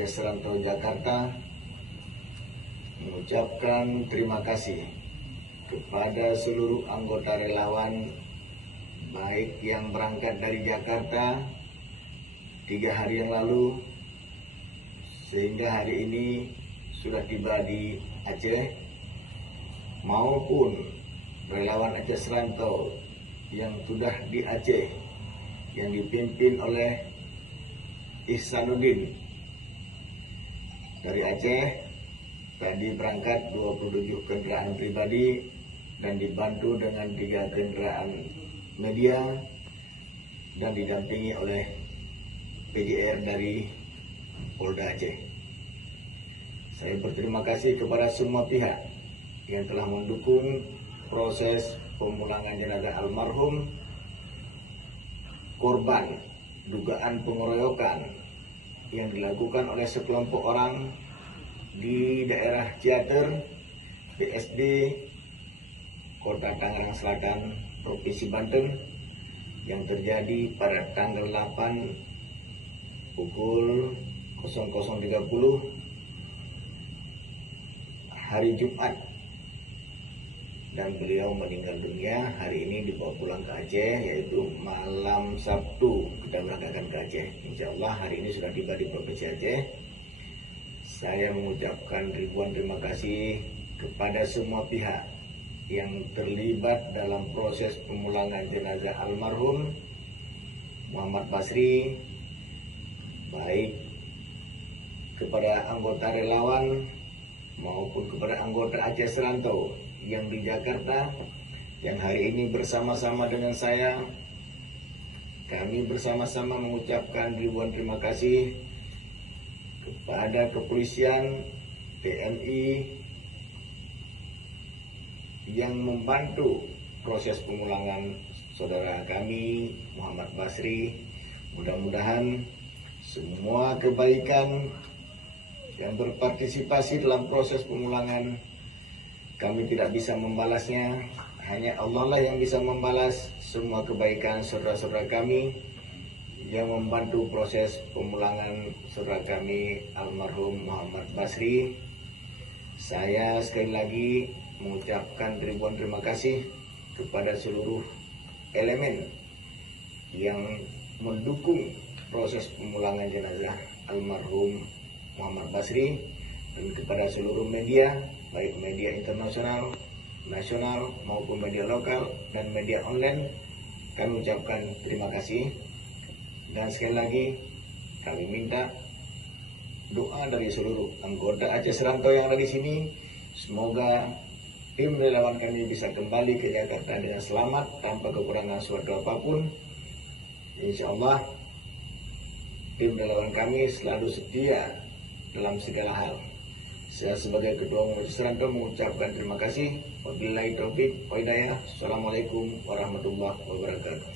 Aceh Serantau Jakarta mengucapkan terima kasih kepada seluruh anggota relawan, baik yang berangkat dari Jakarta 3 hari yang lalu sehingga hari ini sudah tiba di Aceh, maupun relawan Aceh Serantau yang sudah di Aceh yang dipimpin oleh Ihsanuddin dari Aceh. Tadi berangkat 27 kendaraan pribadi dan dibantu dengan 3 kendaraan media dan didampingi oleh PJR dari Polda Aceh. Saya berterima kasih kepada semua pihak yang telah mendukung proses pemulangan jenazah almarhum korban dugaan pengeroyokan yang dilakukan oleh sekelompok orang di daerah Ciater, BSD, Kota Tangerang Selatan, Provinsi Banten, yang terjadi pada tanggal 8 pukul 00.30 hari Jumat, dan beliau meninggal dunia hari ini dibawa pulang ke Aceh, yaitu malam Sabtu kita berangkatkan ke Aceh. Insya Allah hari ini sudah tiba di Provinsi Aceh. Saya mengucapkan ribuan terima kasih kepada semua pihak yang terlibat dalam proses pemulangan jenazah almarhum Muhammad Basri, baik kepada anggota relawan maupun kepada anggota Aceh Serantau yang di Jakarta, yang hari ini bersama-sama dengan saya. Kami bersama-sama mengucapkan ribuan terima kasih kepada kepolisian, TNI yang membantu proses pemulangan saudara kami Muhammad Basri. Mudah-mudahan semua kebaikan yang berpartisipasi dalam proses pemulangan, kami tidak bisa membalasnya, hanya Allah lah yang bisa membalas semua kebaikan saudara-saudara kami yang membantu proses pemulangan saudara kami almarhum Muhammad Basri. Saya sekali lagi mengucapkan ribuan terima kasih kepada seluruh elemen yang mendukung proses pemulangan jenazah almarhum Muhammad Basri, dan kepada seluruh media, baik media internasional, nasional maupun media lokal dan media online. Kami ucapkan terima kasih. Dan sekali lagi kami minta doa dari seluruh anggota Aceh Serantau yang ada di sini. Semoga tim relawan kami bisa kembali ke Jakarta dengan selamat tanpa kekurangan suatu apapun. Insya Allah tim relawan kami selalu setia dalam segala hal. Saya sebagai Ketua Umum Aceh Serantau mengucapkan terima kasih. Wabillahi taufik wa hidayah. Assalamualaikum warahmatullahi wabarakatuh.